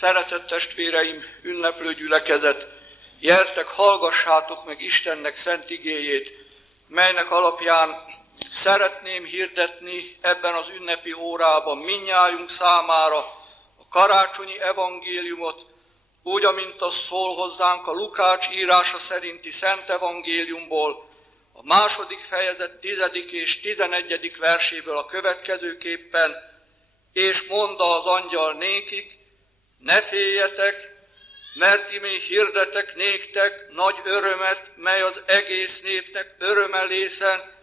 Szeretett testvéreim, ünneplő gyülekezet, gyertek, hallgassátok meg Istennek szent igéjét, melynek alapján szeretném hirdetni ebben az ünnepi órában mindnyájunk számára a karácsonyi evangéliumot, úgy, amint az szól hozzánk a Lukács írása szerinti Szent Evangéliumból, a második fejezet 10. és 11. verséből a következőképpen: és mondta az angyal nékik, ne féljetek, mert imé hirdetek néktek nagy örömet, mely az egész népnek örömelészen,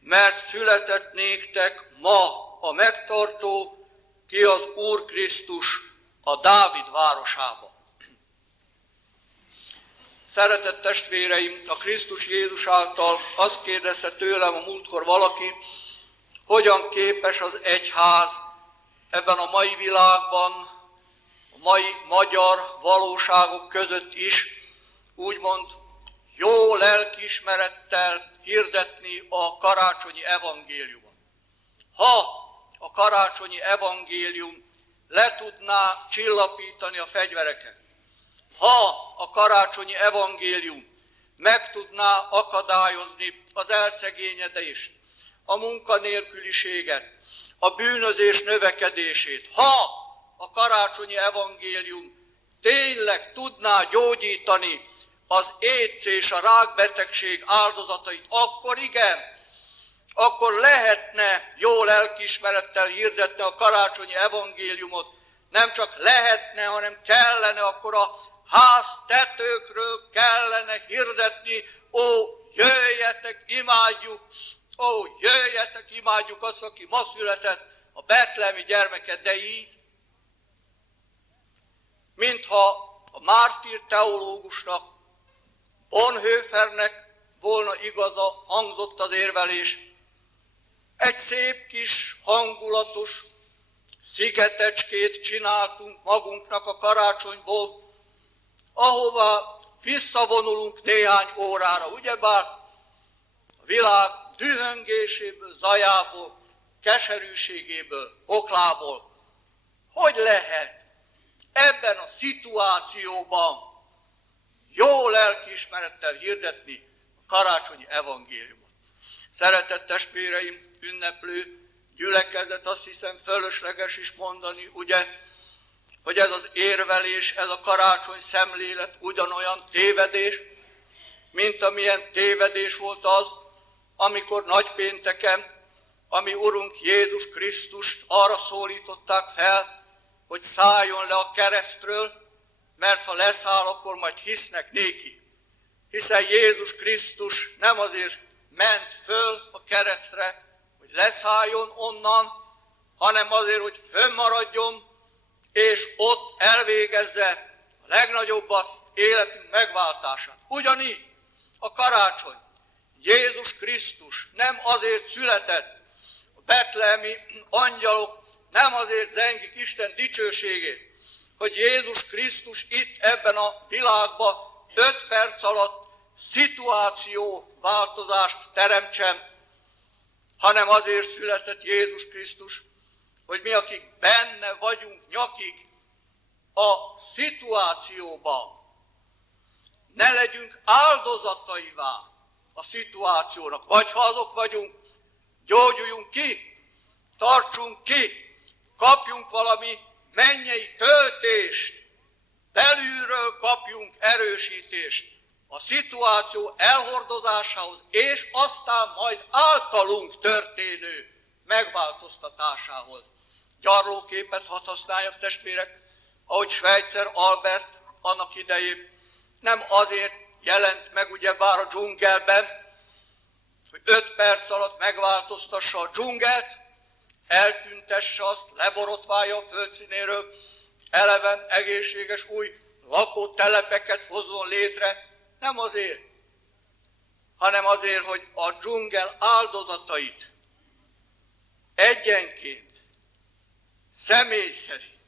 mert született néktek ma a megtartó, ki az Úr Krisztus a Dávid városában. Szeretett testvéreim, a Krisztus Jézus által azt kérdezte tőlem a múltkor valaki, hogyan képes az egyház ebben a mai világban, a mai magyar valóságok között is úgymond jó lelkiismerettel hirdetni a karácsonyi evangéliumot. Ha a karácsonyi evangélium le tudná csillapítani a fegyvereket, ha a karácsonyi evangélium meg tudná akadályozni az elszegényedést, a munkanélküliséget, a bűnözés növekedését, ha a karácsonyi evangélium tényleg tudná gyógyítani az AIDS és a rákbetegség áldozatait, akkor igen, akkor lehetne jó lelkiismerettel hirdetni a karácsonyi evangéliumot. Nem csak lehetne, hanem kellene, akkor a háztetőkről kellene hirdetni: ó, jöjjetek, imádjuk, ó, jöjjetek, imádjuk azt, aki ma született, a betlehemi gyermeket, de így, mintha a mártír teológusnak, Bonhoeffernek volna igaza, hangzott az érvelés. Egy szép kis, hangulatos szigetecskét csináltunk magunknak a karácsonyból, ahová visszavonulunk néhány órára, ugyebár a világ dühöngéséből, zajából, keserűségéből, oklából. Hogy lehet ebben a szituációban jó lelkiismerettel hirdetni a karácsonyi evangéliumot? Szeretett testvéreim, ünneplő gyülekezet, azt hiszem fölösleges is mondani, ugye, hogy ez az érvelés, ez a karácsony szemlélet ugyanolyan tévedés, mint amilyen tévedés volt az, amikor nagypénteken a mi Urunk Jézus Krisztust arra szólították fel, hogy szálljon le a keresztről, mert ha leszáll, akkor majd hisznek néki. Hiszen Jézus Krisztus nem azért ment föl a keresztre, hogy leszálljon onnan, hanem azért, hogy fönnmaradjon, és ott elvégezze a legnagyobbat, életünk megváltását. Ugyanígy a karácsony. Jézus Krisztus nem azért született, a betlehemi angyalok nem azért zengik Isten dicsőségét, hogy Jézus Krisztus itt ebben a világban 5 perc alatt szituációváltozást teremtsen, hanem azért született Jézus Krisztus, hogy mi, akik benne vagyunk nyakig a szituációban, ne legyünk áldozataivá a szituációnak, vagy ha azok vagyunk, gyógyuljunk ki, tartsunk ki, kapjunk valami mennyei töltést, belülről kapjunk erősítést a szituáció elhordozásához, és aztán majd általunk történő megváltoztatásához. Gyarlóképet hadd használjak, testvérek, ahogy Schweitzer Albert annak idején nem azért jelent meg ugyebár a dzsungelben, hogy 5 perc alatt megváltoztassa a dzsungelt, eltüntesse azt, leborotválja a földszínéről, eleven egészséges új lakótelepeket hozzon létre, nem azért, hanem azért, hogy a dzsungel áldozatait egyenként, személy szerint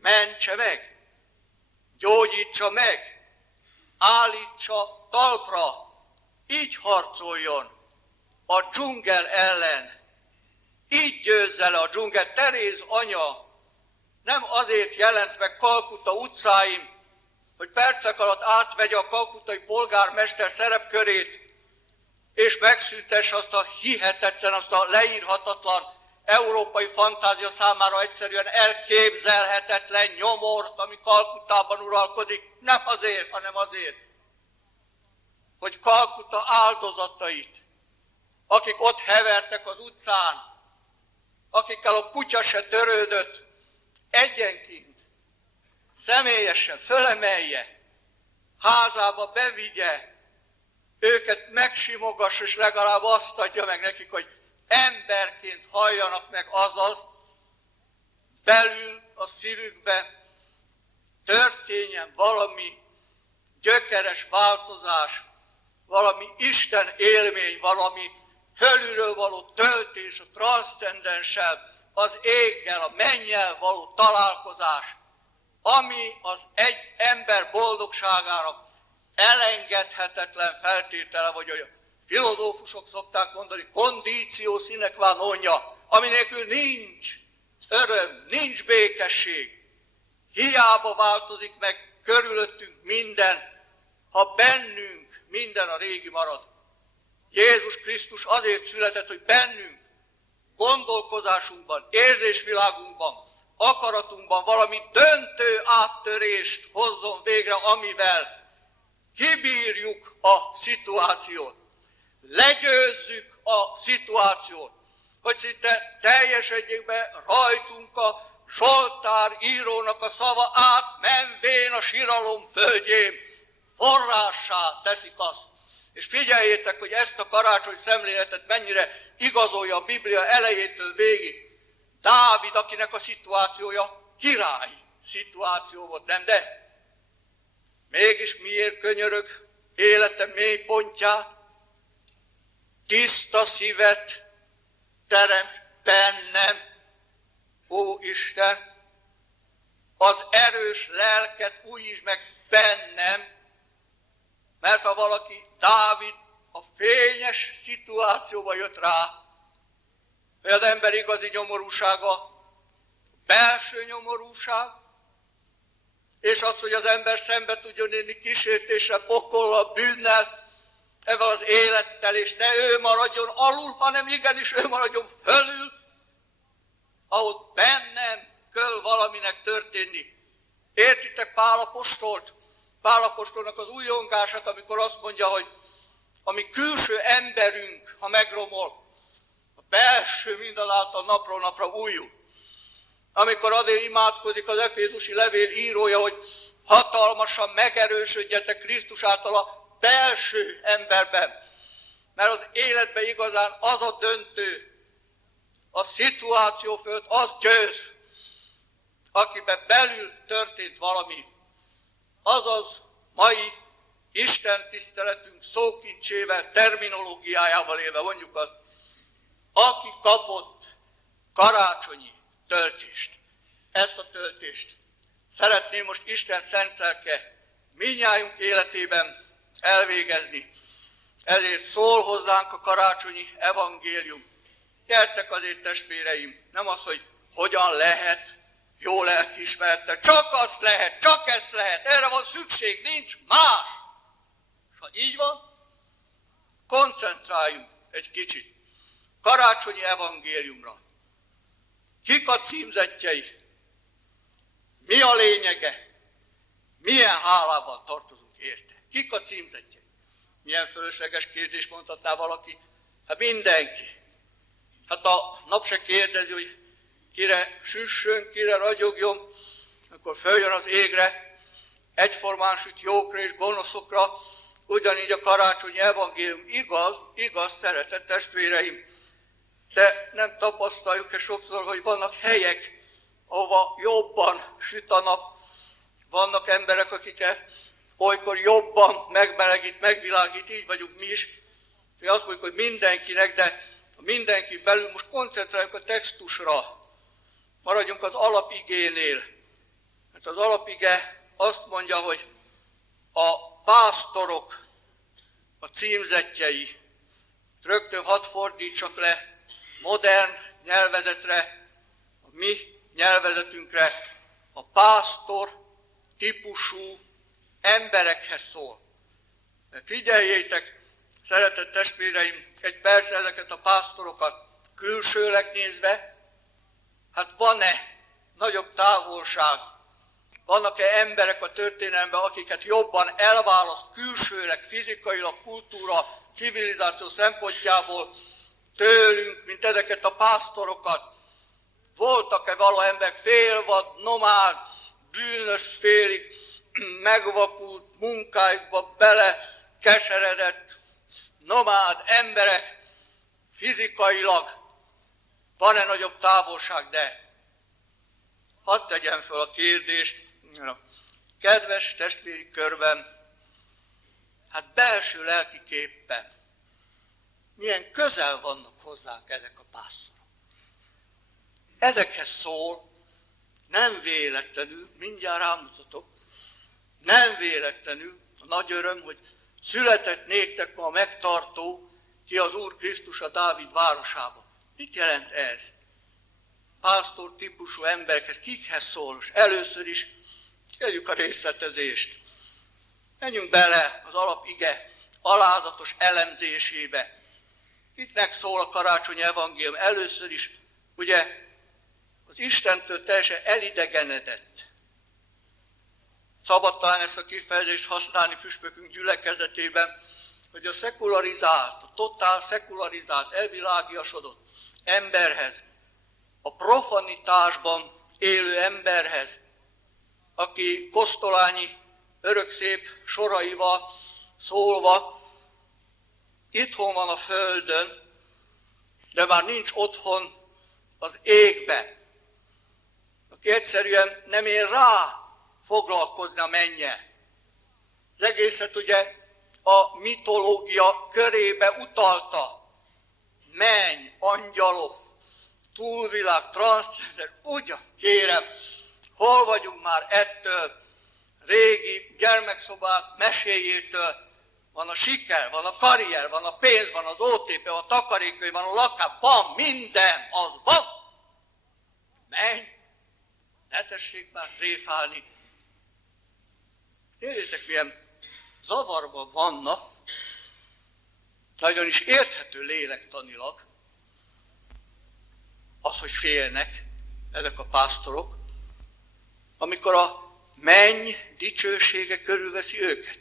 mentse meg, gyógyítsa meg, állítsa talpra, így harcoljon a dzsungel ellen, így győzze le a dzsungel. Teréz anya nem azért jelent meg Kalkutta utcáin, hogy percek alatt átvegye a kalkuttai polgármester szerepkörét, és megszüntesse azt a hihetetlen, azt a leírhatatlan, európai fantázia számára egyszerűen elképzelhetetlen nyomort, ami Kalkuttában uralkodik. Nem azért, hanem azért, hogy Kalkutta áldozatait, akik ott hevertek az utcán, akikkel a kutya se törődött, egyenként, személyesen fölemelje, házába bevigye, őket megsimogassa, és legalább azt adja meg nekik, hogy emberként halljanak meg, azaz belül a szívükbe történjen valami gyökeres változás, valami Isten élmény, valami fölülről való töltés, a transzcendenssel, az éggel, a mennyel való találkozás, ami az egy ember boldogságának elengedhetetlen feltétele, vagy a filozófusok szokták mondani, conditio sine qua nonja, ami nélkül nincs öröm, nincs békesség. Hiába változik meg körülöttünk minden, ha bennünk minden a régi marad. Jézus Krisztus azért született, hogy bennünk, gondolkozásunkban, érzésvilágunkban, akaratunkban valami döntő áttörést hozzon végre, amivel kibírjuk a szituációt, legyőzzük a szituációt, hogy szinte teljesedjék be rajtunk a Zsoltár írónak a szava, átmenvén a síralom földjén, forrássá teszik azt. És figyeljétek, hogy ezt a karácsony szemléletet mennyire igazolja a Biblia elejétől végig. Dávid, akinek a szituációja király szituáció volt, nem de? Mégis miért könyörög élete mélypontján? Tiszta szívet teremts bennem, ó Isten, az erős lelket újítsd meg bennem, mert ha valaki, Dávid, a fényes szituációba jött rá, hogy az ember igazi nyomorúsága, belső nyomorúság, és az, hogy az ember szembe tudjon jönni kísértésre, pokollal, bűnnel, ezzel az élettel, és ne ő maradjon alul, hanem igenis ő maradjon fölül, ahhoz bennem kell valaminek történni. Értitek Pál apostolt? Pál apostolnak az újongását, amikor azt mondja, hogy a mi külső emberünk, ha megromol, a belső mindazáltal napról napra újul. Amikor azért imádkozik az Efézusi levél írója, hogy hatalmasan megerősödjetek Krisztus által a belső emberben. Mert az életben igazán az a döntő, a szituáció fölött az győz, akiben belül történt valami. Azaz mai Isten tiszteletünk szókincsével, terminológiájával élve mondjuk azt, aki kapott karácsonyi töltést. Ezt a töltést szeretném most Isten szent lelke mindnyájunk életében elvégezni. Ezért szól hozzánk a karácsonyi evangélium. Gyertek azért, testvéreim, nem az, hogy hogyan lehet jó lelkiismerettel, csak azt lehet, csak ezt lehet, erre van szükség, nincs más. És ha így van, koncentráljunk egy kicsit karácsonyi evangéliumra. Kik a címzettjei? Mi a lényege? Milyen hálával tartozunk érte? Kik a címzettjei? Milyen fölösleges kérdés mondhatná valaki? Hát mindenki. Hát a nap se kérdezi, hogy kire süssön, kire ragyogjon, akkor följön az égre, egyformán süt jókra és gonoszokra, ugyanígy a karácsonyi evangélium igaz, szeretett testvéreim, de nem tapasztaljuk-e sokszor, hogy vannak helyek, ahova jobban süt a nap, vannak emberek, akikre olykor jobban megmelegít, megvilágít, így vagyunk mi is, hogy azt mondjuk, hogy mindenkinek, de mindenki belül most koncentráljunk a textusra, maradjunk az alapigénél. Mert az alapige azt mondja, hogy a pásztorok, a címzettjei, rögtön hadd fordítsak le modern nyelvezetre, a mi nyelvezetünkre, a pásztor típusú emberekhez szól. Figyeljétek, szeretett testvéreim, egy persze ezeket a pásztorokat külsőleg nézve, hát van-e nagyobb távolság? Vannak-e emberek a történelemben, akiket jobban elválaszt külsőleg, fizikailag, kultúra, civilizáció szempontjából tőlünk, mint ezeket a pásztorokat? Voltak-e vala emberek félvad, nomád, bűnös félig megvakult munkáikba bele keseredett nomád emberek fizikailag? Van-e nagyobb távolság? De hadd tegyem fel a kérdést, kedves testvéri körben, hát belső lelkiképpen milyen közel vannak hozzánk ezek a pásztorok. Ezekhez szól, nem véletlenül, mindjárt rámutatok, nem véletlenül a nagy öröm, hogy született néktek ma a megtartó, ki az Úr Krisztus a Dávid városába. Mit jelent ez? Pásztor típusú emberekhez, kikhez szól? Először is kezdjük a részletezést. Menjünk bele az alapige alázatos elemzésébe. Kiknek szól a karácsonyi evangélium? Először is, ugye, az Istentől teljesen elidegenedett. Szabad talán ezt a kifejezést használni püspökünk gyülekezetében, hogy a szekularizált, a totál szekularizált, elvilágiasodott emberhez, a profanitásban élő emberhez, aki Kosztolányi örökszép soraival szólva itthon van a földön, de már nincs otthon az égben, aki egyszerűen nem ér rá foglalkozni a mennyel. Az egészet ugye a mitológia körébe utalta. Menny, angyalok, túlvilág, transzcender, ugyan kérem, hol vagyunk már ettől, régi gyermekszobák meséjétől, van a siker, van a karrier, van a pénz, van az OTP, van a takarékkönyv, van a lakás, van minden, az van. Menj, ne tessék már tréfálni. Nézzétek, milyen zavarban vannak, nagyon is érthető lélektanilag, az, hogy félnek ezek a pásztorok, amikor a menny dicsősége körülveszi őket.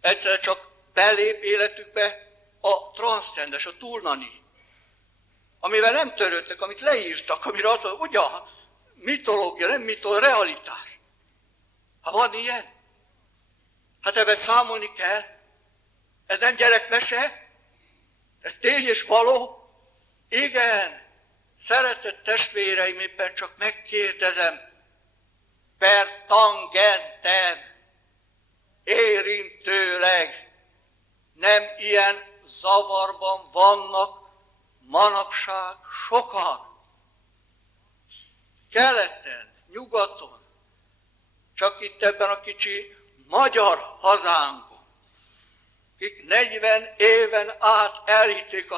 Egyszerre csak belép életükbe a transzcendes, a túlnani, amivel nem törődtek, amit leírtak, amire azt mondja, ugyan, mitológia, nem mitológia, realitás. Ha van ilyen, hát ebben számolni kell. Ez nem gyerekmese, ez tény és való. Igen, szeretett testvéreim, éppen csak megkérdezem, per tangentem, érintőleg, nem ilyen zavarban vannak manapság sokan. Keleten, nyugaton, csak itt ebben a kicsi magyar hazánkban, akik 40 éven át elhitték,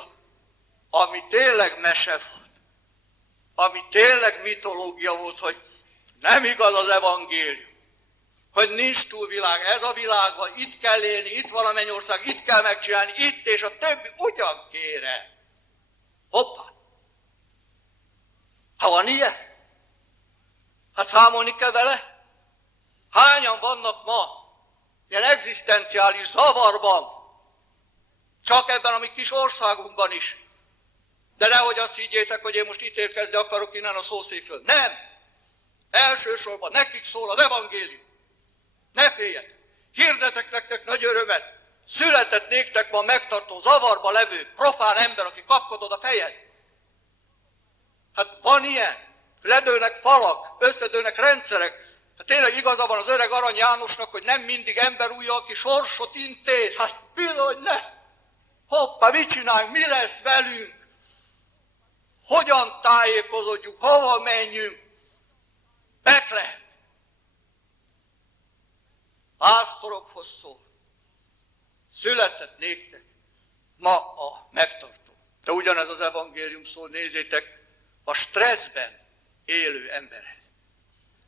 ami tényleg mese volt, ami tényleg mitológia volt, hogy nem igaz az evangélium, hogy nincs túlvilág, ez a világban, itt kell élni, itt van a mennyország, itt kell megcsinálni, itt és a többi, ugyan kére. Hoppá! Ha van ilyen, hát számolni kell vele. Hányan vannak ma ilyen egzisztenciális zavarban, csak ebben a mi kis országunkban is. De nehogy azt higgyétek, hogy én most ítélkezni akarok innen a szószékről. Nem! Elsősorban nekik szól az evangélium. Ne féljetek! Hirdetek nektek nagy örömet! Született néktek ma megtartó zavarba levő profán ember, aki kapkodod a fejed. Hát van ilyen. Ledőlnek falak, összedőlnek rendszerek. Hát tényleg igaza van az öreg Arany Jánosnak, hogy nem mindig ember újja, aki sorsot intéz. Hát bizony, ne! Hoppá, mit csináljunk, mi lesz velünk? Hogyan tájékozódjunk, hova menjünk? Betlehem. Pásztorokhoz szól. Született néktek ma a megtartó. De ugyanez az evangélium szól, nézzétek, a stresszben élő emberhez.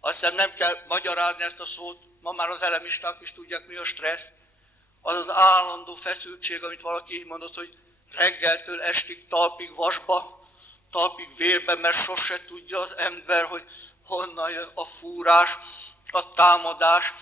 Azt hiszem nem kell magyarázni ezt a szót, ma már az elemisták is tudják, mi a stressz. Az az állandó feszültség, amit valaki így mondott, hogy reggeltől estig talpig vasba, talpig vérbe, mert sose tudja az ember, hogy honnan jön a fúrás, a támadás,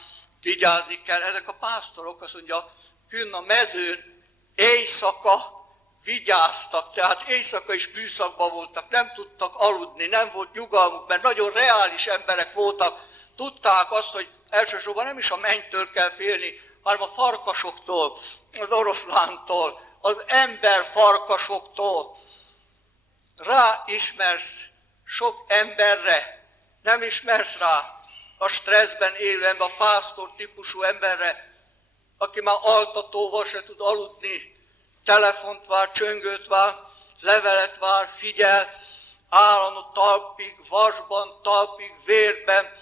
vigyázni kell. Ezek a pásztorok, azt mondja, künn a mezőn éjszaka vigyáztak, tehát éjszaka is bűszakban voltak, nem tudtak aludni, nem volt nyugalmuk, mert nagyon reális emberek voltak, tudták azt, hogy elsősorban nem is a mennytől kell félni, hanem a farkasoktól, az oroszlántól, az ember farkasoktól. Ráismersz sok emberre, nem ismersz rá a stresszben élő ember, a pásztor típusú emberre, aki már altatóval se tud aludni, telefont vár, csöngőt vár, levelet vár, figyel, állandó talpig, vasban, talpig, vérben,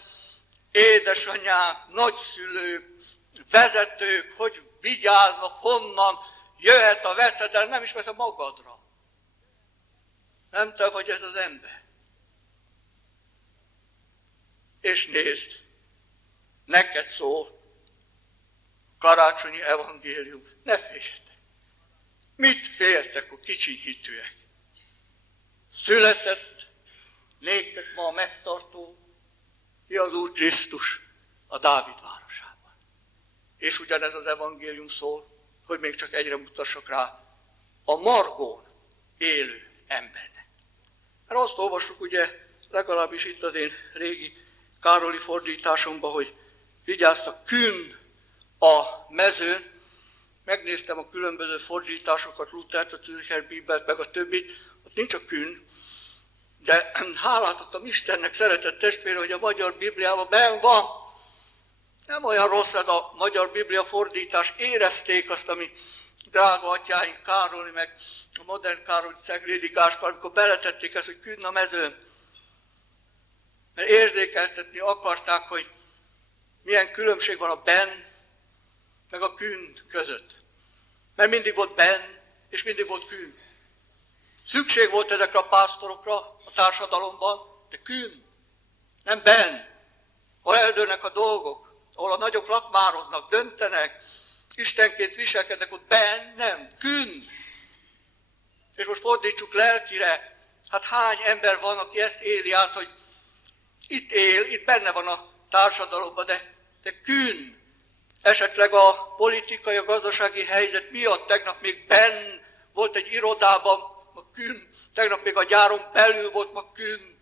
édesanyák, nagyszülők, vezetők, hogy vigyáznak, honnan jöhet a veszedelem, nem ismersz a magadra. Nem te vagy ez az ember. És nézd, neked szól karácsonyi evangélium, ne féljetek. Mit féltek a kicsi hitűek? Született néktek ma a megtartó, ki az Úr Krisztus a Dávid városában. És ugyanez az evangélium szól, hogy még csak egyre mutassak rá, a margón élő embernek. Mert azt olvassuk, ugye, legalábbis itt az én régi Károli fordításomban, hogy vigyáztak künn a mezőn. Megnéztem a különböző fordításokat, Luthert, a Zürcher Bibelt, meg a többit, ott nincs a künn, de hálát adtam Istennek, szeretett testvére, hogy a magyar Bibliában benn van. Nem olyan rossz ez a magyar Biblia fordítás, érezték azt, ami drága atyáink Károly, meg a modern Károly Ceglédi Gáspár, amikor beletették ezt, hogy künn a mezőn. Mert érzékeltetni akarták, hogy milyen különbség van a benn, meg a künn között. Mert mindig volt benn, és mindig volt künn. Szükség volt ezekre a pásztorokra a társadalomban, de künn, nem benn, ahol eldőlnek a dolgok, ahol a nagyok lakmároznak, döntenek, istenként viselkednek, ott benn, nem, künn. És most fordítsuk lelkire, hát hány ember van, aki ezt éli át, hogy itt él, itt benne van a társadalomban, de künn. Esetleg a politikai, a gazdasági helyzet miatt tegnap még benn volt egy irodában, a künn, tegnap még a gyáron belül volt a künn,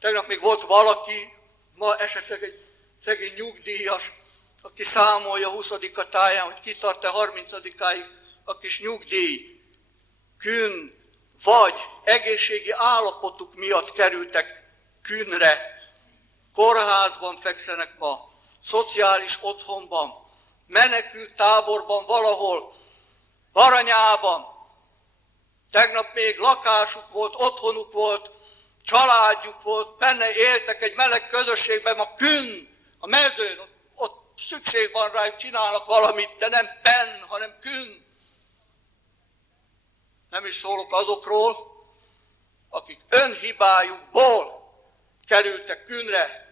tegnap még volt valaki, ma esetleg egy szegény nyugdíjas, aki számolja 20-a táján, hogy kitart-e 30-áig a kis nyugdíj. Künn, vagy egészségi állapotuk miatt kerültek künnre, kórházban fekszenek ma, szociális otthonban, menekült táborban valahol, Baranyában. Tegnap még lakásuk volt, otthonuk volt, családjuk volt, benne éltek egy meleg közösségben, a künn, a mezőn, ott szükség van rájuk, csinálnak valamit, de nem benn, hanem künn. Nem is szólok azokról, akik önhibájukból kerültek künnre.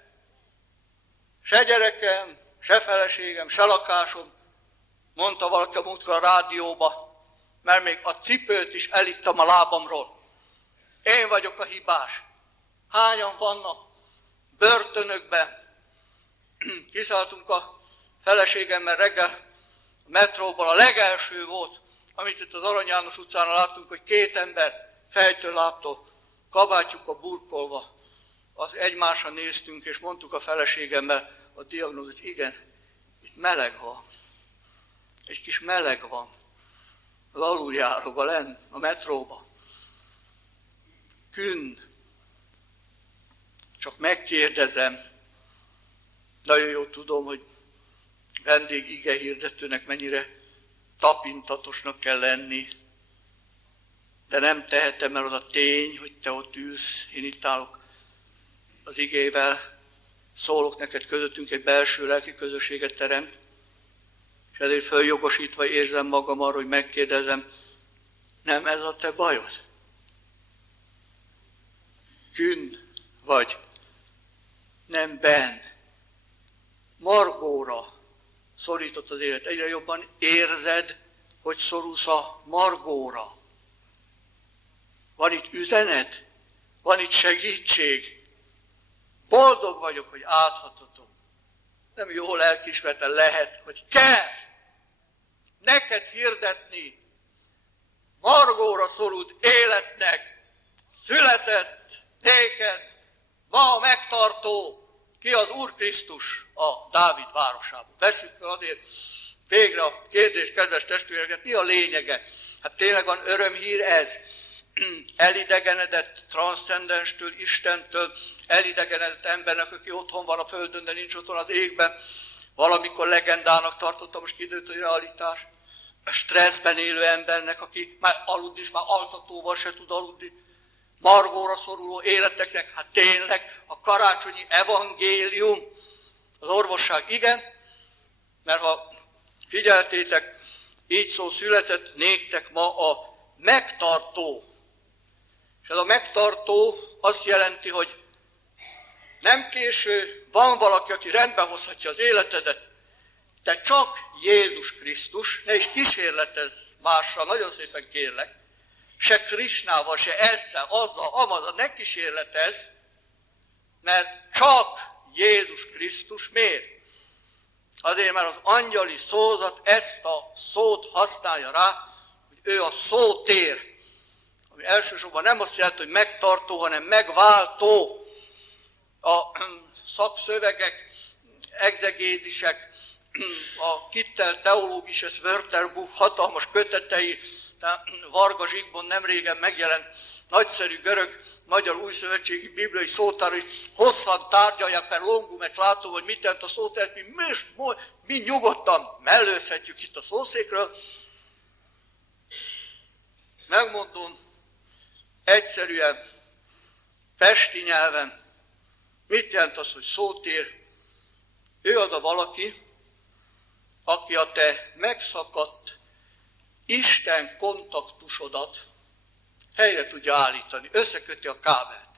Se gyerekem, se feleségem, se lakásom, mondta valaki a múltkor a rádióba, mert még a cipőt is elittem a lábamról. Én vagyok a hibás. Hányan vannak börtönökben? Kiszálltunk a feleségemmel reggel a metróból, a legelső volt, amit itt az Arany János utcán láttunk, hogy két ember fejtől láttól, kabátjukkal burkolva, az egymásra néztünk, és mondtuk a feleségemmel a diagnózist, igen, itt meleg van. Egy kis meleg van az aluljáróban, lenn, a metróban. Künn. Csak megkérdezem, nagyon jól tudom, hogy vendég ige hirdetőnek mennyire tapintatosnak kell lenni, de nem tehetem, mert az a tény, hogy te ott ülsz, én itt állok az igével, szólok neked, közöttünk egy belső lelki közösséget teremt, és ezért följogosítva érzem magam arra, hogy megkérdezem, nem ez a te bajod? Künn vagy. nem benn. Margóra szorított az élet. Egyre jobban érzed, hogy szorulsz a margóra. Van itt üzenet, van itt segítség. Boldog vagyok, hogy áthathatom. Nem jó lelkiismereten lehet, hogy kell neked hirdetni margóra szorult életnek született néked ma a megtartó, ki az Úr Krisztus a Dávid városában. Vessük fel azért végre a kérdés, kedves testvéreket, mi a lényege? Hát tényleg van örömhír ez? Elidegenedett transzcendenstől, Istentől, elidegenedett embernek, aki otthon van a földön, de nincs otthon az égben. Valamikor legendának tartottam, most kiderült, hogy realitás. A stresszben élő embernek, aki már aludni is, már altatóval se tud aludni. Margóra szoruló életeknek, hát tényleg a karácsonyi evangélium, az orvosság igen, mert ha figyeltétek, így szó született néktek ma a megtartó. És ez a megtartó azt jelenti, hogy nem késő, van valaki, aki rendbe hozhatja az életedet, de csak Jézus Krisztus, ne is kísérletezz másra, nagyon szépen kérlek, se Krisnával, se ezzel, azzal, amazzal, ne kísérletezz, mert csak Jézus Krisztus miért? Azért, mert az angyali szózat ezt a szót használja rá, hogy ő a szótér, ami elsősorban nem azt jelenti, hogy megtartó, hanem megváltó. A szakszövegek, egzegézisek, a Kittel Theologisches Wörterbuch hatalmas kötetei, Varga Zsigmond nemrégen megjelent nagyszerű görög, magyar újszövetségi bibliai szótár, és hosszan tárgyalják per longum et latum, hogy mit jelent a szótár, mi nyugodtan mellőzhetjük itt a szószékről. Megmondom, egyszerűen, pesti nyelven, mit jelent az, hogy szótér? Ő az a valaki, aki a te megszakadt Isten kontaktusodat helyre tudja állítani, összeköti a kábelt.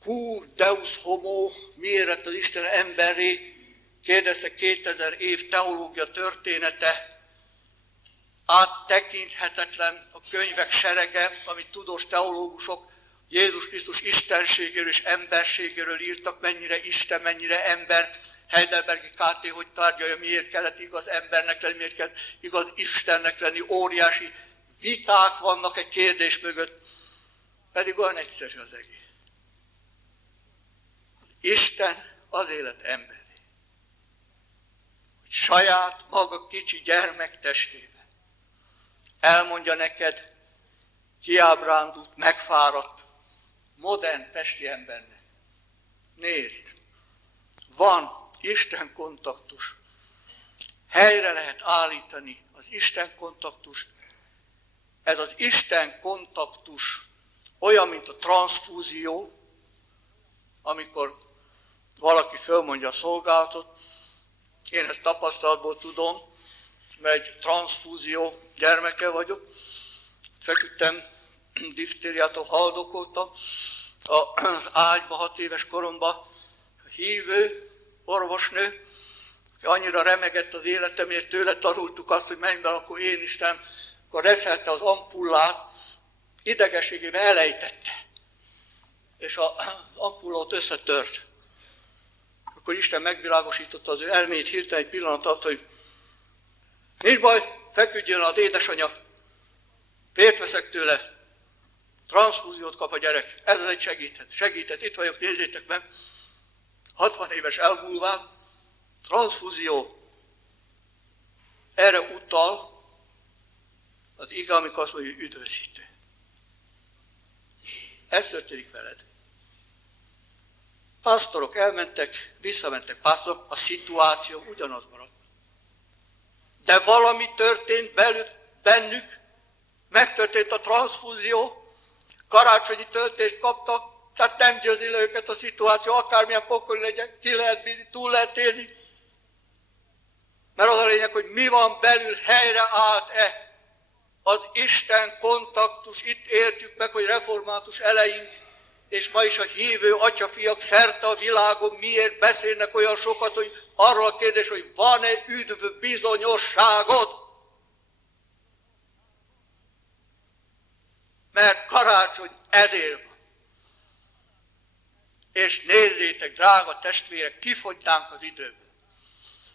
Cur Deus homo, miért lett az Isten emberré, kérdezte 2000 év teológia története, áttekinthetetlen a könyvek serege, amit tudós teológusok Jézus Krisztus istenségéről és emberségéről írtak, mennyire Isten, mennyire ember. Heidelbergi KT, hogy tárgyalja, miért kellett igaz embernek lenni, miért kellett igaz Istennek lenni, óriási viták vannak egy kérdés mögött, pedig olyan egyszerű az egész. Isten az élet emberi, hogy saját maga kicsi gyermek testében elmondja neked, kiábrándult, megfáradt, modern pesti embernek. Nézd, van Isten kontaktus. Helyre lehet állítani az Isten kontaktust. Ez az Isten kontaktus olyan, mint a transzfúzió, amikor valaki fölmondja a szolgálatot. Én ezt tapasztalatból tudom, mert egy transzfúzió gyermeke vagyok. Feküdtem, diftériától haldokoltam az ágyba 6 éves koromban. Hívő orvosnő, aki annyira remegett az életemért, tőle tanultuk azt, hogy menj be, akkor én Isten, akkor reszelte az ampullát, idegességében elejtette, és az ampullót összetört. Akkor Isten megvilágosította az ő elmét, hirtelen egy pillanat alatt, hogy nincs baj, feküdjön az édesanyja, vért veszek tőle, transzfúziót kap a gyerek, ez egy segíthet, itt vagyok, nézzétek meg, 60 éves elmúlván, transzfúzió, erre utal az ige, amikor azt mondja, hogy üdvözítő. Ez történik veled. Pásztorok elmentek, visszamentek pásztorok, a szituáció ugyanaz maradt. De valami történt bennük, megtörtént a transzfúzió, karácsonyi töltést kaptak, tehát nem győzi le őket a szituáció, akármilyen pokoli legyen, ki lehet bírni, túl lehet élni. Mert az a lényeg, hogy mi van belül, helyreállt-e az Isten kontaktus, itt értjük meg, hogy református eleink és ma is a hívő atyafiak szerte a világon miért beszélnek olyan sokat, hogy arról a kérdés, hogy van-e üdv bizonyosságod? Mert karácsony ezért van. És nézzétek, drága testvérek, kifogynánk az időből.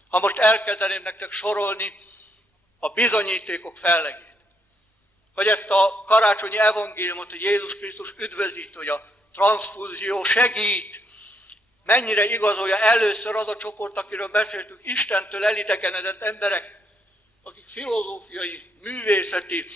Ha most elkezdeném nektek sorolni a bizonyítékok fellegét, hogy ezt a karácsonyi evangéliumot, hogy Jézus Krisztus üdvözít, hogy a transzfúzió segít, mennyire igazolja először az a csoport, akiről beszéltünk, Istentől elidegenedett emberek, akik filozófiai, művészeti,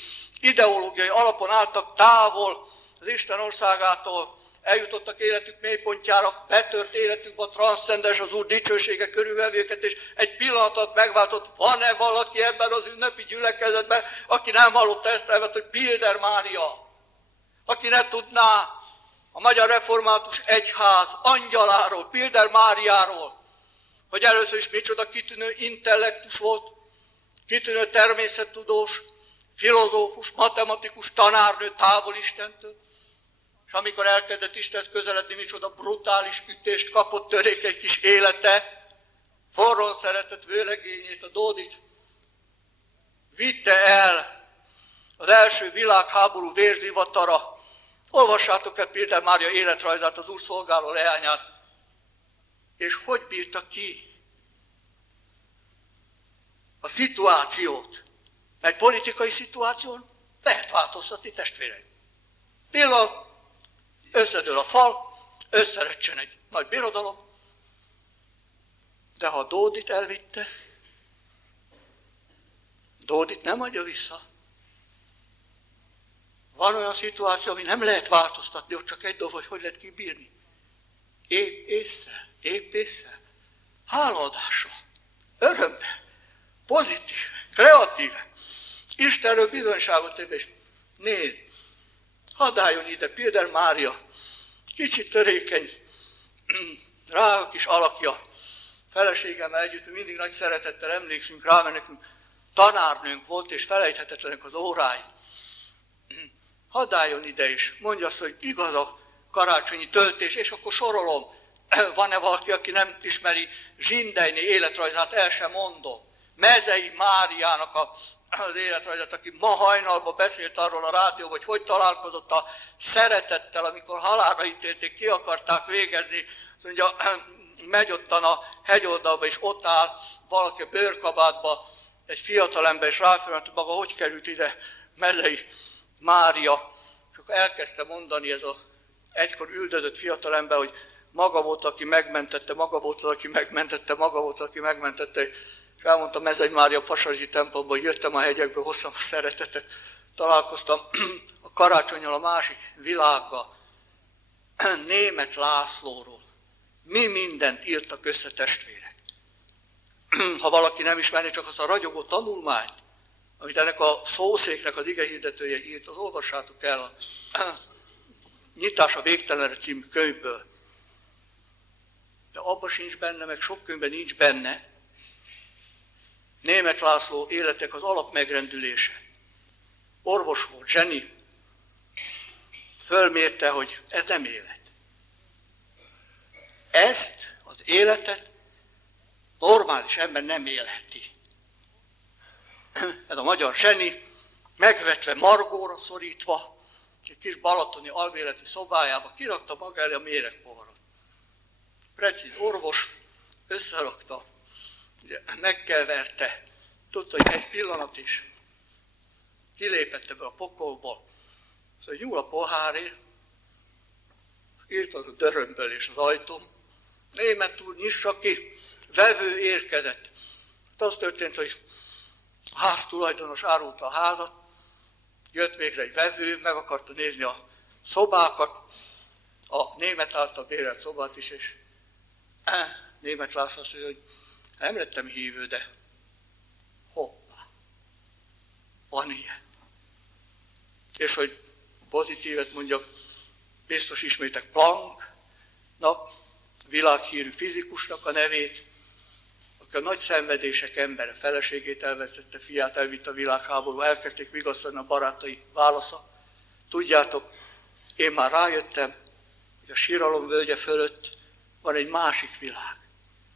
ideológiai alapon álltak távol az Isten országától, eljutottak életük mélypontjára, betört életükbe a transzcendens, az Úr dicsősége körülvevő őket, és egy pillanatot megváltott, van-e valaki ebben az ünnepi gyülekezetben, aki nem hallotta ezt elvet, hogy Pilder Mária, aki ne tudná a Magyar Református Egyház angyaláról, Pilder Máriáról, hogy először is micsoda kitűnő intellektus volt, kitűnő természettudós, filozófus, matematikus, tanárnő távol Istentől, és amikor elkezdett Istenhez közeledni, micsoda brutális ütést kapott, törékeny kis élete, forrón szeretett vőlegényét, a Dódit vitte el az első világháború vérzivatara. Olvassátok el Pilder Mária életrajzát, az Úr szolgáló leányát, és hogy bírta ki a szituációt, mert politikai szituáción lehet változtatni, testvéreim. Pillanat, összedől a fal, összerecsen egy nagy birodalom, de ha Dódit elvitte, Dódit nem adja vissza. Van olyan szituáció, ami nem lehet változtatni, ott csak egy dolog, hogy lehet kibírni. Épp észre, hálaadással, örömmel, pozitív, kreatíven. Istenről bizonyságot téve, és nézd, hadd álljon ide Pilder Mária, kicsit törékeny, drága kis alakja, feleségemmel együtt, mindig nagy szeretettel emlékszünk rá, mert nekünk tanárnőnk volt, és felejthetetlenek az órái. Hadd álljon ide, és mondja azt, hogy igaz a karácsonyi töltés, és akkor sorolom, van-e valaki, aki nem ismeri Zsindejné életrajzát, el sem mondom. Mezei Máriának az életrajzát, aki ma hajnalban beszélt arról a rádióban, hogy találkozott a szeretettel, amikor halálra ítélték, ki akarták végezni. Azt mondja, megy ottan a hegyoldalba, és ott áll valaki a bőrkabátba, egy fiatalember, és ráfölment, hogy maga hogy került ide Mezei Mária. És akkor elkezdte mondani ez az egykor üldözött fiatalember, hogy maga volt, aki megmentette, maga volt, aki megmentette, maga volt, aki megmentette. És elmondta Mezei Mária Pasazsi templomból, hogy jöttem a hegyekből, hoztam a szeretetet, találkoztam a karácsonnyal, a másik világgal, Németh Lászlóról. Mi mindent írtak össze, testvérek. Ha valaki nem ismerné csak azt a ragyogó tanulmányt, amit ennek a szószéknek az igehirdetője írt, az olvassátok el a Nyitás a végtelenre című könyvből. De abban sincs benne, meg sok könyvben nincs benne, Németh László életek az alapmegrendülése. Orvos volt, zseni. Fölmérte, hogy ez nem élet. Ezt az életet normális ember nem élheti. Ez a magyar zseni, megvetve margóra szorítva, egy kis balatoni alvéleti szobájába kirakta maga elé a méregpoharat. Precíz orvos összerakta, megkeverte, tudta, hogy egy pillanat is kilépett ebből a pokolból. Szóval nyúl a pohárért, írt az a dörömből és az ajtón. Németh úr, nyissa ki, vevő érkezett. Az történt, hogy a háztulajdonos árulta a házat, jött végre egy vevő, meg akarta nézni a szobákat, a Németh által bérelt szobát is, és Németh László azt mondja, hogy nem lettem hívő, de hoppá, van ilyen. És hogy pozitívet mondjak, biztos ismétek Plancknak, világhírű fizikusnak a nevét, aki a nagy szenvedések embere, feleségét elvesztette, fiát elvitt a világháború, elkezdték vigasztalni a barátai válasza. Tudjátok, én már rájöttem, a síralomvölgye fölött van egy másik világ,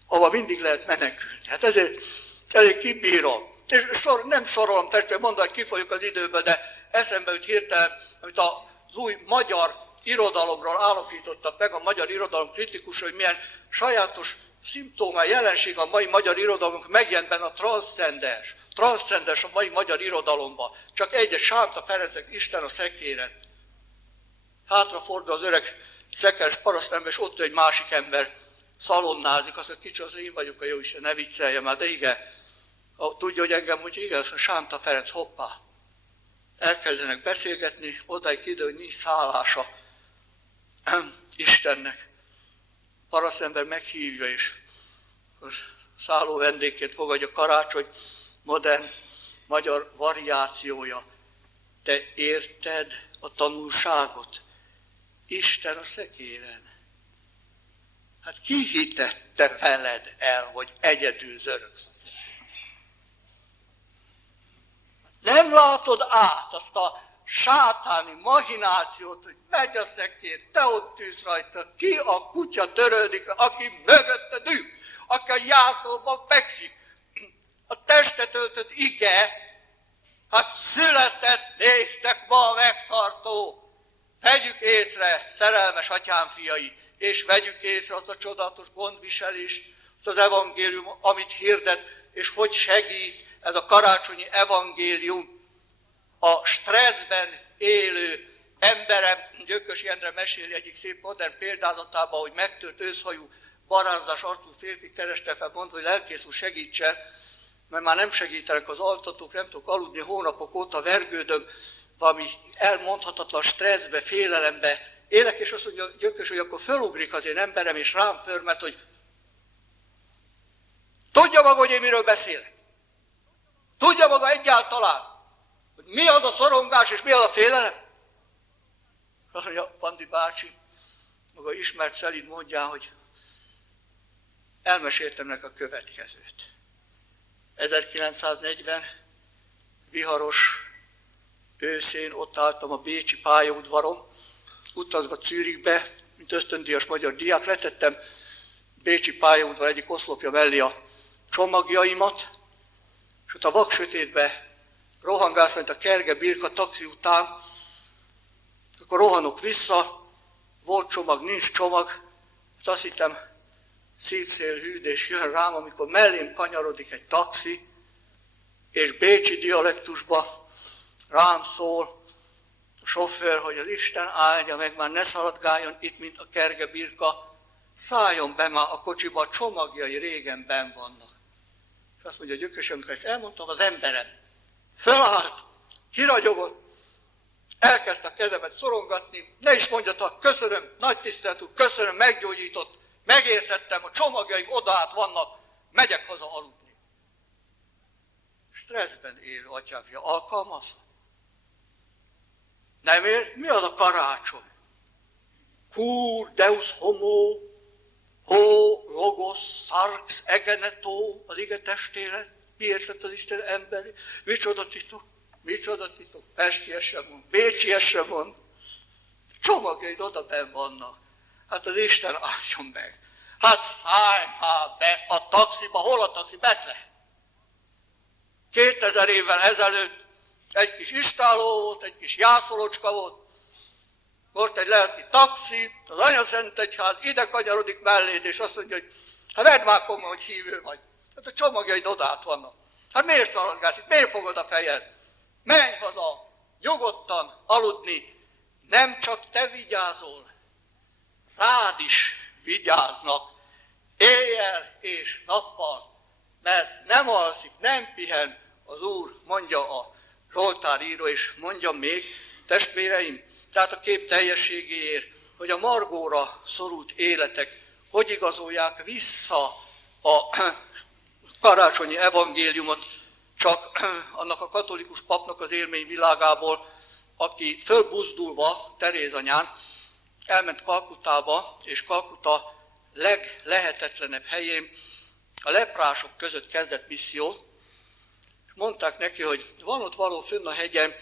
ahova mindig lehet menekülni. Hát ezért kibírom. És nem sorolom, testvérem, mondom, hogy kifolyjuk az időből, de eszembe jut hirtelen, amit az új magyar irodalomról állapítottak meg, a magyar irodalom kritikus, hogy milyen sajátos szimptóma, jelenség a mai magyar irodalomunk, megjelent benne a transzcendens a mai magyar irodalomban. Csak egyes Sánta Ferencek, Isten a szekéren. Hátrafordul az öreg szekeres parasztember, és ott egy másik ember szalonnázik, azt mondja, kicsi, az én vagyok a Jóisten, ne viccelje már, de igen, tudja, hogy engem, hogy igen, Sánta Ferenc, hoppá. Elkezdenek beszélgetni, odáig kiderül, hogy nincs szállása Istennek. Parasztember meghívja, és szálló vendégként fogadja Karácsony modern magyar variációja. Te érted a tanulságot? Isten a szekéren. Hát ki hitette veled el, hogy egyedül zörögsz a szekéren? Nem látod át azt a sátáni mahinációt, hogy megy a szekér, te ott tűz rajta, ki a kutya törődik, aki mögötted ül, aki a jászolban fekszik. A testet öltött ige, hát született néktek ma a megtartó. Vegyük észre, szerelmes atyám fiai, és vegyük észre azt a csodálatos gondviselést, azt az evangélium, amit hirdet, és hogy segít ez a karácsonyi evangélium a stresszben élő emberem. Gyökösi Endre meséli egyik szép modern példázatában, hogy megtört őszhajú barázdás arcú férfi kereste fel, mondta, hogy lelkész úr segítsen, mert már nem segítenek az altatók, nem tudok aludni, hónapok óta vergődöm, valami elmondhatatlan stresszbe, félelembe élek, és azt mondja Gyökös, hogy akkor fölugrik az én emberem, és rám förmet, hogy tudja maga, hogy én miről beszélek. Tudja maga egyáltalán, hogy mi az a szorongás, és mi az a félelem. Azt mondja Pandi bácsi, maga ismert szelíd módján, hogy elmeséltem neki a következőt. 1940 viharos őszén ott álltam a bécsi pályaudvaron, utazva Zürichbe, mint ösztöndíjas magyar diák, letettem bécsi pályaudvar egyik oszlopja mellé a csomagjaimat, és ott a vaksötétbe rohangálsz, mint a Kerge Birka taxi után, akkor rohanok vissza, volt csomag, nincs csomag, és azt hittem, szívszél hűdés jön rám, amikor mellém kanyarodik egy taxi, és bécsi dialektusba rám szól a sofőr, hogy az Isten áldja meg, már ne szaladgáljon itt, mint a Kerge Birka, szálljon be már a kocsiba, a csomagjai régen benn vannak. És azt mondja Gyökös, amikor ezt elmondtam, az emberem fölállt, kiragyogott, elkezdte a kezemet szorongatni, ne is mondjatok, köszönöm, nagy tisztelt úr, köszönöm, meggyógyított, megértettem, a csomagjaim odaát vannak, megyek haza aludni. Stresszben élő atyáfia, alkalmazza? Nem ért? Mi az a karácsony? Cur deus homo, ho logos sarx egeneto, az ige testélet. Miért lett az Isten emberi? Micsoda titok, pesties sem mond, bécsies sem mond. Csomagjaid oda benn vannak. Hát az Isten álljon meg. Hát szállj már be a taxiba. Hol a taxi? Betlehem. 2000 évvel ezelőtt egy kis istálló volt, egy kis jászolocska volt. Volt egy lelki taxi, az Anyaszentegyház ide kanyarodik melléd, és azt mondja, hogy hát vedd már komoly, hogy hívő vagy. Hát a csomagjaid odát vannak. Hát miért szaladgálsz itt? Miért fogod a fejed? Menj haza, nyugodtan aludni. Nem csak te vigyázol, rád is vigyáznak éjjel és nappal, mert nem alszik, nem pihen az Úr, mondja a Zsoltáríró, és mondja még, testvéreim, tehát a kép teljességéért, hogy a margóra szorult életek hogy igazolják vissza a karácsonyi evangéliumot, csak annak a katolikus papnak az élményvilágából, aki fölbuzdulva Teréz anyán elment Kalkutába, és Kalkuta leglehetetlenebb helyén a leprások között kezdett missziót. Mondták neki, hogy van ott való fönn a hegyen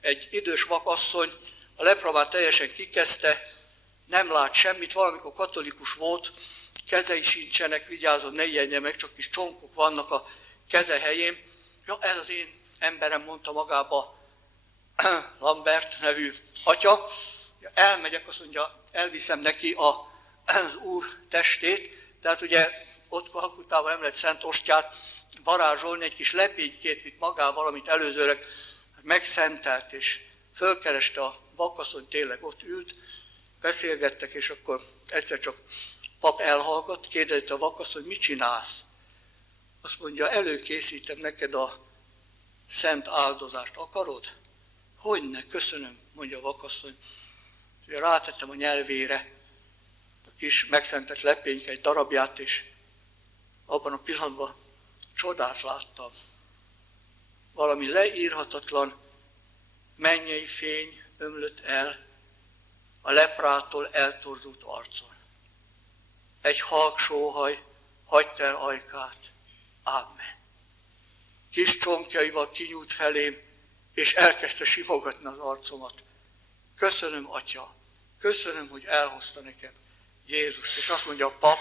egy idős vakasszony, a lepra már teljesen kikezdte, nem lát semmit, valamikor katolikus volt, kezei sincsenek, vigyázzon, ne ijedjen meg, csak kis csonkok vannak a keze helyén. Ja, ez az én emberem, mondta magába Lambert nevű atya. Elmegyek, azt mondja, elviszem neki az Úr testét, tehát ugye ott Kalkuttában nem lehet Szent Ostját varázsolni, egy kis lepénykét vitt magával, amit előzőleg megszentelt, és fölkereste a vakasszony, tényleg ott ült, beszélgettek, és akkor egyszer csak pap elhallgat, kérdezte a vakasszony, hogy mit csinálsz? Azt mondja, előkészítem neked a szent áldozást, akarod? Hogyne, köszönöm, mondja a vakasszony. Rátettem a nyelvére a kis megszentett lepényke egy darabját, és abban a pillanatban csodát láttam. Valami leírhatatlan mennyei fény ömlött el a leprától eltorzult arcon. Egy halk sóhaj hagyta el ajkát. Amen. Kis csonkjaival kinyújt felém, és elkezdte simogatni az arcomat. Köszönöm, Atya, köszönöm, hogy elhozta nekem Jézust. És azt mondja a pap,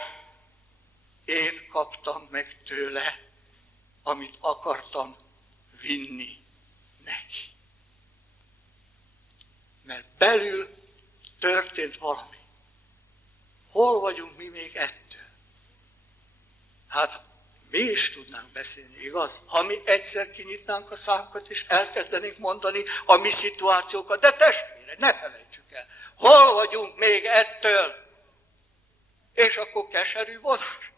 én kaptam meg tőle, amit akartam vinni neki. Mert belül történt valami. Hol vagyunk mi még ettől? Hát mi is tudnánk beszélni, igaz? Ha mi egyszer kinyitnánk a szánkat, és elkezdenénk mondani a mi szituációkat, de testvérek, ne felejtsük el, hol vagyunk még ettől? És akkor keserű vonás,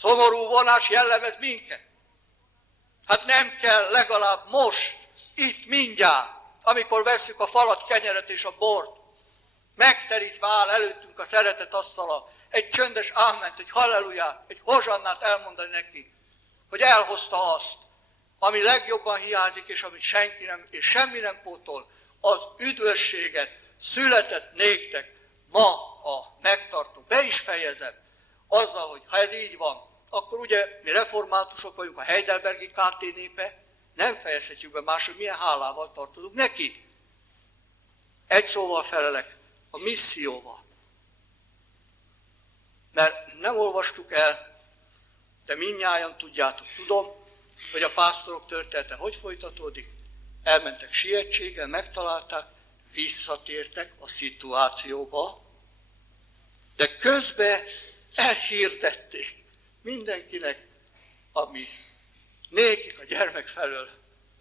szomorú vonás jellemez minket. Hát nem kell legalább most, itt mindjárt, amikor vesszük a falat, kenyeret és a bort, megterítve áll előttünk a szeretet asztala, egy csöndes áment, egy halleluját, egy hozsannát elmondani neki, hogy elhozta azt, ami legjobban hiányzik, és amit senki nem, és semmi nem pótol, az üdvösséget született néktek ma a megtartó. Be is fejezem azzal, hogy ha ez így van, akkor ugye mi reformátusok vagyunk, a Heidelbergi KT népe, nem fejezhetjük be máshogy, milyen hálával tartozunk neki. Egy szóval felelek, a misszióval. Mert nem olvastuk el, de mindnyájan tudjátok, tudom, hogy a pásztorok története hogy folytatódik. Elmentek sietséggel, megtalálták, visszatértek a szituációba, de közben elhirdették mindenkinek, ami nékik a gyermek felől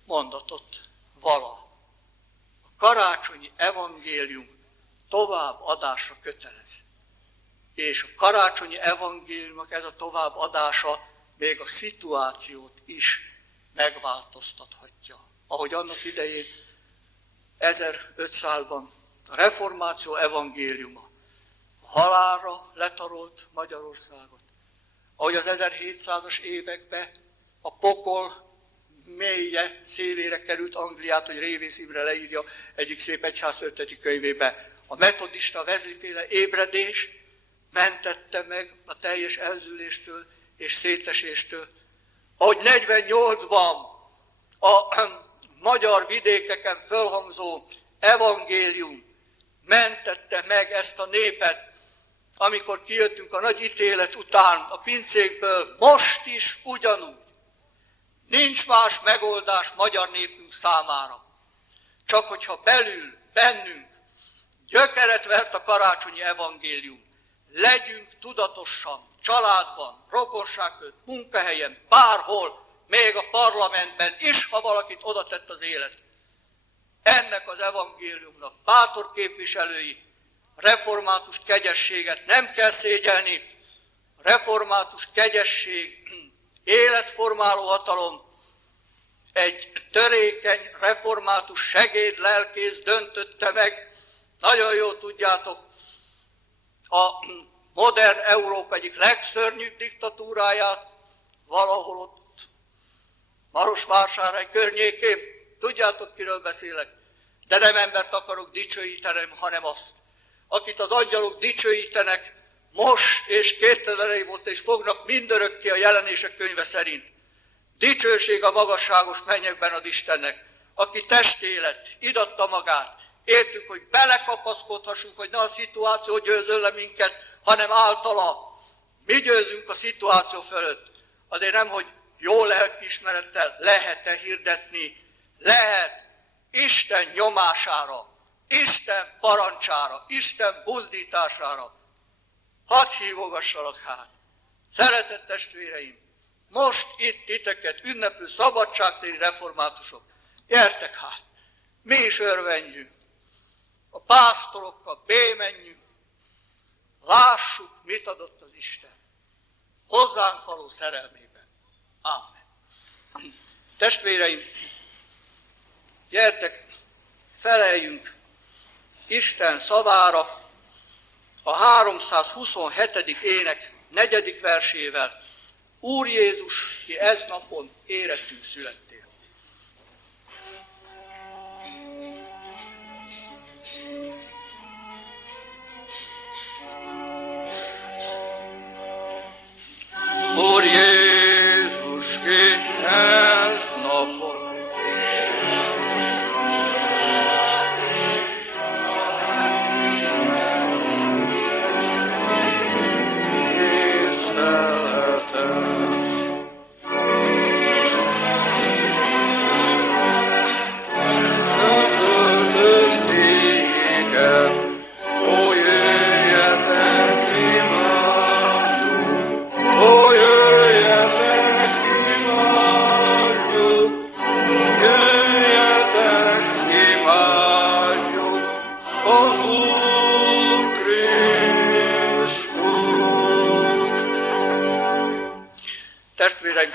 mondatott vala. A karácsonyi evangélium továbbadásra kötelez. És a karácsonyi evangéliumnak ez a továbbadása még a szituációt is megváltoztathatja. Ahogy annak idején 1500-ban a reformáció evangéliuma a halálra letarolt Magyarországot. Ahogy az 1700-as években a pokol mélye szélére került Angliát, hogy Révész Imre leírja egyik szép egyháztörténeti könyvébe. A metodista Wesley-féle ébredés mentette meg a teljes elzűléstől és széteséstől. Ahogy 48-ban a magyar vidékeken fölhangzó evangélium mentette meg ezt a népet, amikor kijöttünk a nagy ítélet után a pincékből, most is ugyanúgy. Nincs más megoldás magyar népünk számára. Csak hogyha belül, bennünk gyökeret vert a karácsonyi evangélium, legyünk tudatosan, családban, rokonság között, munkahelyen, bárhol, még a parlamentben is, ha valakit oda tett az élet. Ennek az evangéliumnak bátor képviselői, református kegyességet nem kell szégyelni, református kegyesség, életformáló hatalom, egy törékeny református segédlelkész döntötte meg, nagyon jól tudjátok, a modern Európa egyik legszörnyűbb diktatúráját, valahol ott Marosvásárhely környékén, tudjátok, kiről beszélek, de nem embert akarok dicsőíteni, hanem azt, akit az angyalok dicsőítenek most és 2000 év óta, és fognak mindörökké a Jelenések könyve szerint. Dicsőség a magasságos mennyekben az Istennek, aki testé lett, idatta magát, értük, hogy belekapaszkodhassunk, hogy ne a szituáció győzön le minket, hanem általa mi győzünk a szituáció fölött. Azért nem, hogy jó lelkiismerettel lehet-e hirdetni, lehet Isten nyomására, Isten parancsára, Isten buzdítására. Hadd hívogassalak hát. Szeretett testvéreim, most itt titeket ünneplő szabadságtéri reformátusok, gyertek hát, mi is örvendjünk, a pásztorokkal bémenjünk, lássuk, mit adott az Isten hozzánk való szerelmében. Ámen. Testvéreim, gyertek, feleljünk Isten szavára a 327. ének 4. versével. Úr Jézus, ki ez napon érettünk születtél. Úr Jézus, ki ez napon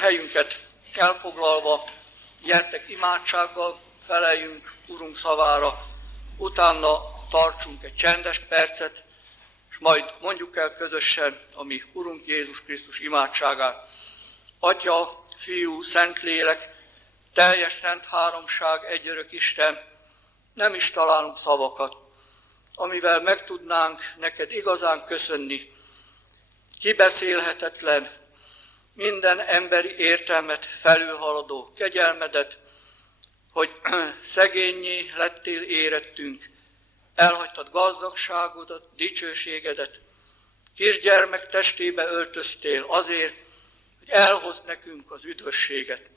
helyünket elfoglalva, gyertek imádsággal, feleljünk Urunk szavára, utána tartsunk egy csendes percet, és majd mondjuk el közösen a mi Urunk Jézus Krisztus imádságát. Atya, Fiú, Szentlélek, teljes szent háromság, egyörök Isten, nem is találunk szavakat, amivel meg tudnánk neked igazán köszönni. Kibeszélhetetlen, minden emberi értelmet felülhaladó kegyelmedet, hogy szegénnyé lettél érettünk, elhagytad gazdagságodat, dicsőségedet, kisgyermek testébe öltöztél azért, hogy elhozd nekünk az üdvösséget.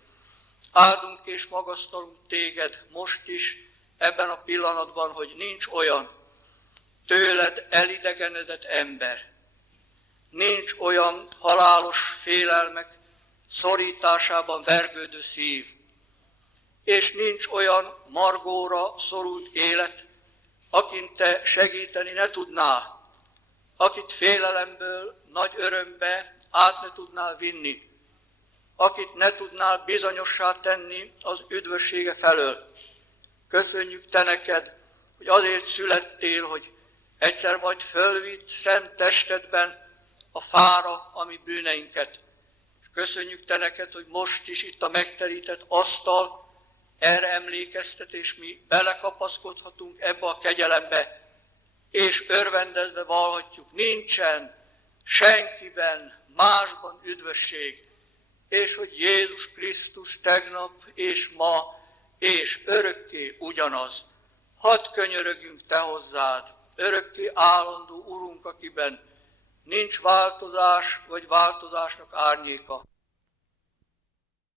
Áldunk és magasztalunk téged most is, ebben a pillanatban, hogy nincs olyan tőled elidegenedett ember, nincs olyan halálos félelmek szorításában vergődő szív, és nincs olyan margóra szorult élet, akin te segíteni ne tudnál, akit félelemből nagy örömbe át ne tudnál vinni, akit ne tudnál bizonyossá tenni az üdvössége felől. Köszönjük te neked, hogy azért születtél, hogy egyszer majd fölvitt szent testedben a fára a mi bűneinket. És köszönjük te neked, hogy most is itt a megterített asztal erre emlékeztet, és mi belekapaszkodhatunk ebbe a kegyelembe, és örvendezve vallhatjuk, nincsen senkiben másban üdvösség, és hogy Jézus Krisztus tegnap és ma és örökké ugyanaz. Hadd könyörögjünk te hozzád, örökké állandó Urunk, akiben nincs változás vagy változásnak árnyéka.